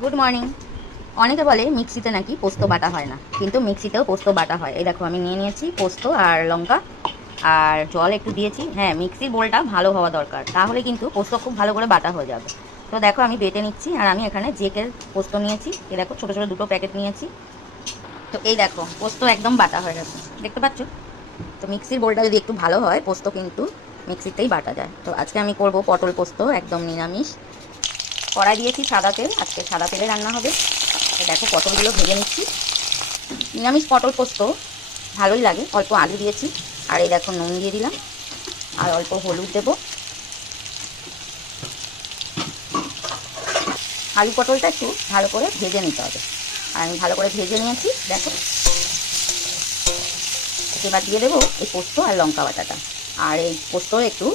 Good morning. অনেকে বলে মিক্সিতে নাকি পোস্ত বাটা হয় না, কিন্তু মিক্সিতেও পোস্ত বাটা হয়। এই দেখো আমি নিয়ে নিয়েছি পোস্ত আর লঙ্কা আর জল একটু দিয়েছি। হ্যাঁ, মিক্সির বোলটা ভালো হওয়া দরকার, তাহলে কিন্তু পোস্ত খুব ভালো করে বাটা হয়ে যাবে। তো দেখো আমি বেটে নিচ্ছি। আর আমি এখানে জেকের পোস্ত নিয়েছি। এই দেখো ছোটো ছোটো দুটো প্যাকেট নিয়েছি। তো এই দেখো পোস্ত একদম বাটা হয়ে গেছে, দেখতে পাচ্ছ? তো মিক্সির বোলটা যদি একটু ভালো হয়, পোস্ত কিন্তু মিক্সিতেই বাটা যায়। তো আজকে আমি করব পটল পোস্ত, একদম নিরামিষ। কড়াই দিয়েছি সাদা তেল, আজকে সাদা তেলে রান্না হবে। তো দেখো পটলগুলো ভেজে নিচ্ছি। নিরামিষ পটল পোস্ত ভালোই লাগে। অল্প আলু দিয়েছি, আর এই দেখো নুন দিয়ে দিলাম, আর অল্প হলুদ দেবো। আলু পটলটা একটু ভালো করে ভেজে নিতে হবে, আর আমি ভালো করে ভেজে নিয়েছি। দেখো এবার দিয়ে দেবো এই পোস্ত আর লঙ্কা বাটাটা। আর এই পোস্ত একটু